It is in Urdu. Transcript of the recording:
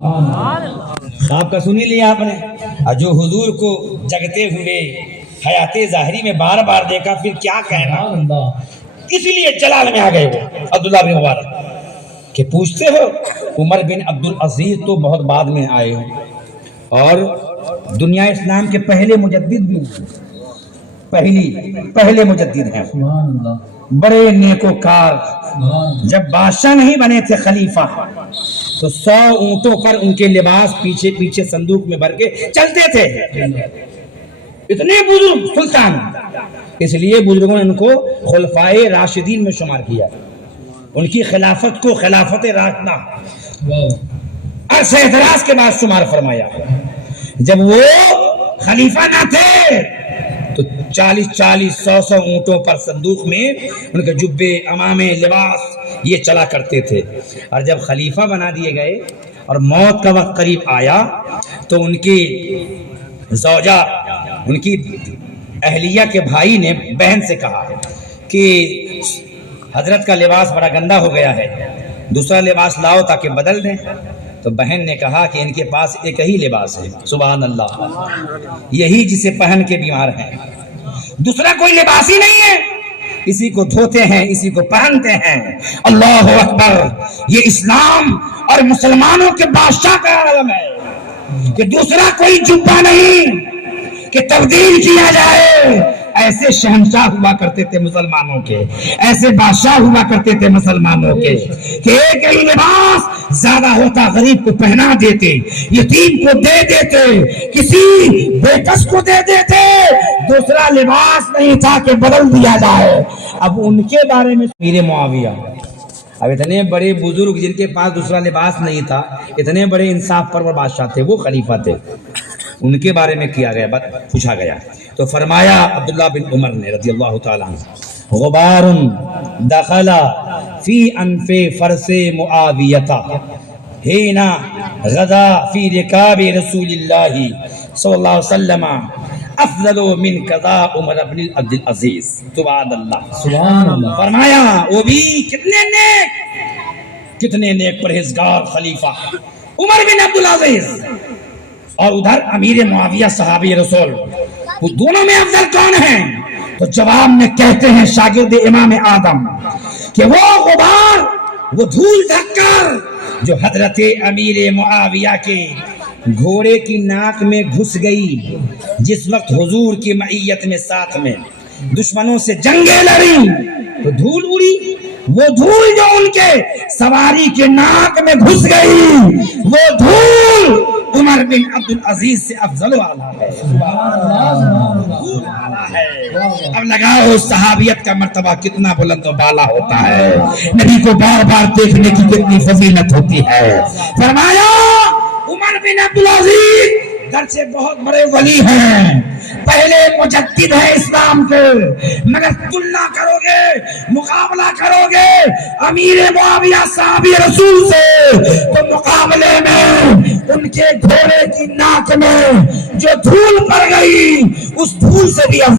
خواب کا سنی لیا آپ نے، اور جو حضور کو جگتے ہوئے حیات ظاہری میں بار بار دیکھا، پھر کیا کہنا۔ اسی لیے جلال میں آ گئے وہ عبداللہ بن مبارک کہ پوچھتے ہو عمر بن عبدالعزیز تو بہت بعد میں آئے ہو، اور دنیا اسلام کے پہلے مجدد بھی ہیں، پہلے مجدد ہیں، بڑے نیکوکار۔ جب بادشاہ نہیں بنے تھے خلیفہ، تو 100 اونٹوں پر ان کے لباس پیچھے پیچھے صندوق میں بھر کے چلتے تھے، اتنے بزرگ سلطان۔ اس لیے بزرگوں نے ان کو خلفائے راشدین میں شمار کیا، ان کی خلافت کو خلافت راشدہ عرصہ دراز کے بعد شمار فرمایا۔ جب وہ خلیفہ نہ تھے تو 40-100 اونٹوں پر صندوق میں ان کے جبے، امامے، لباس یہ چلا کرتے تھے۔ اور جب خلیفہ بنا دیے گئے اور موت کا وقت قریب آیا تو ان کی زوجہ، ان کی اہلیہ کے بھائی نے بہن سے کہا کہ حضرت کا لباس بڑا گندا ہو گیا ہے، دوسرا لباس لاؤ تاکہ بدل دیں۔ تو بہن نے کہا کہ ان کے پاس ایک ہی لباس ہے، سبحان اللہ، یہی جسے پہن کے بیمار ہیں، دوسرا کوئی لباس ہی نہیں ہے، اسی کو دھوتے ہیں، اسی کو پہنتے ہیں۔ اللہ اکبر! یہ اسلام اور مسلمانوں کے بادشاہ کا عالم ہے کہ دوسرا کوئی جبہ نہیں کہ تبدیل کیا جائے۔ ایسے شہنشاہ ہوا کرتے تھے مسلمانوں کے، ایسے بادشاہ ہوا کرتے تھے مسلمانوں کے کہ ایک ہی لباس زیادہ ہوتا غریب کو پہنا دیتے، یتیم کو دے دیتے، کسی بےکس کو دے دیتے، دوسرا لباس نہیں تھا کہ بدل دیا جائے۔ اب ان کے بارے میں امیر معاویہ، اب اتنے بڑے بزرگ جن کے پاس دوسرا لباس نہیں تھا، اتنے بڑے انصاف پرور بادشاہ تھے، وہ خلیفہ تھے، ان کے بارے میں کیا گیا، پوچھا گیا تو فرمایا عبداللہ بن عمر نے رضی اللہ تعالیٰ عنہ، غبار دخل فی انف فرس معاویہ حین غزا فی رکاب رسول اللہ صلی اللہ علیہ وسلم افضل من قضاء عمر بن عبدالعزیز۔ سبحان اللہ، فرمایا وہ بھی کتنے نیک پرہیزگار خلیفہ عمر بن عبدالعزیز، اور ادھر امیر معاویہ صحابی رسول، وہ دونوں میں افضل کون ہیں؟ تو جواب میں کہتے ہیں شاگرد امام آدم کہ وہ غبار، وہ دھول دھکر جو حضرت امیر معاویہ کے گھوڑے کی ناک میں گھس گئی جس وقت حضور کی معیت میں ساتھ میں دشمنوں سے جنگیں لڑی تو دھول اڑی، وہ دھول جو ان کے سواری کے ناک میں گھس گئی، وہ دھول عمر بن عبدالعزیز سے افضل و اعلیٰ ہے۔ اب لگاؤ صحابیت کا مرتبہ کتنا بلند و بالا ہوتا ہے، نبی کو بار بار دیکھنے کی کتنی فضیلت ہوتی ہے۔ فرمایا عمر بن عبدالعزیز گرچہ بہت بڑے ولی ہیں، پہلے مجدد ہے اسلام کے، مگر تلنا کرو گے، مقابلہ کرو گے امیر معاویہ صحابی رسول سے تو مقابلے میں ان کے گھوڑے کی ناک میں جو دھول پڑ گئی اس دھول سے بھی